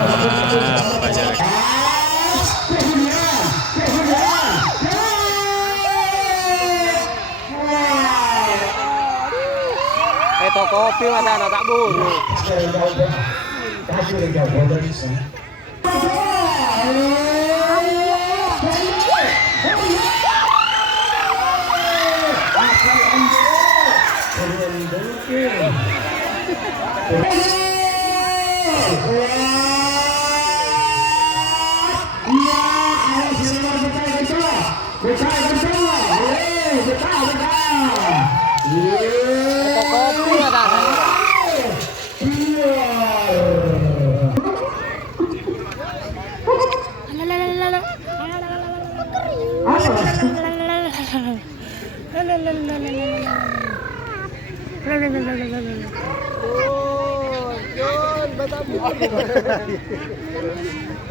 Apa aja? Toko kopi ada tak buru.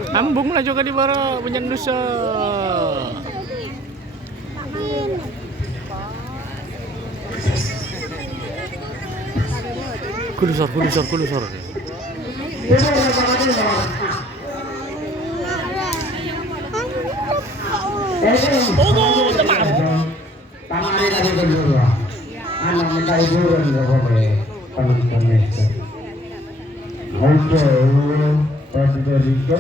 Ambung lah juga di bara penyendusa. Kulusor. Tangan lagi kedua. Anak minta hiburan ya boleh. Teman-teman. Oke, pasti dari itu.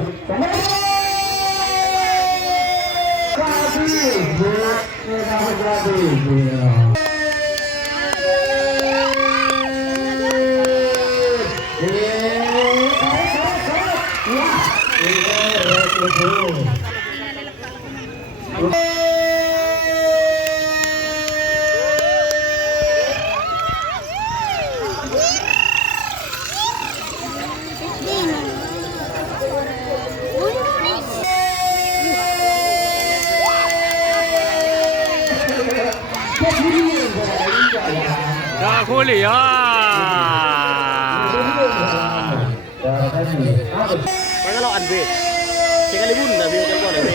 Dah kuli ya. Kalau anbe, sekali pun dah biar kau anbe.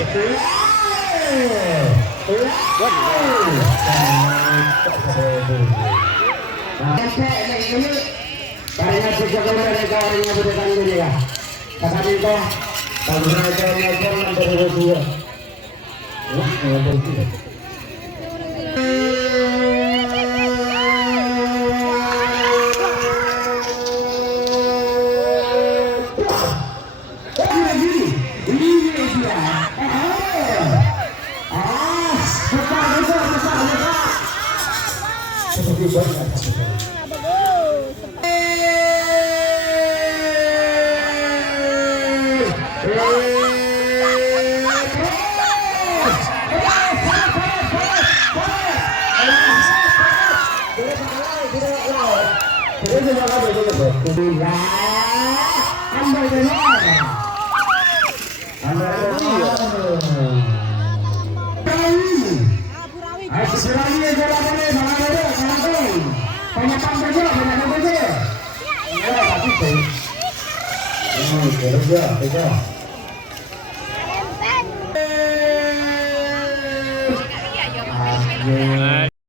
Banyak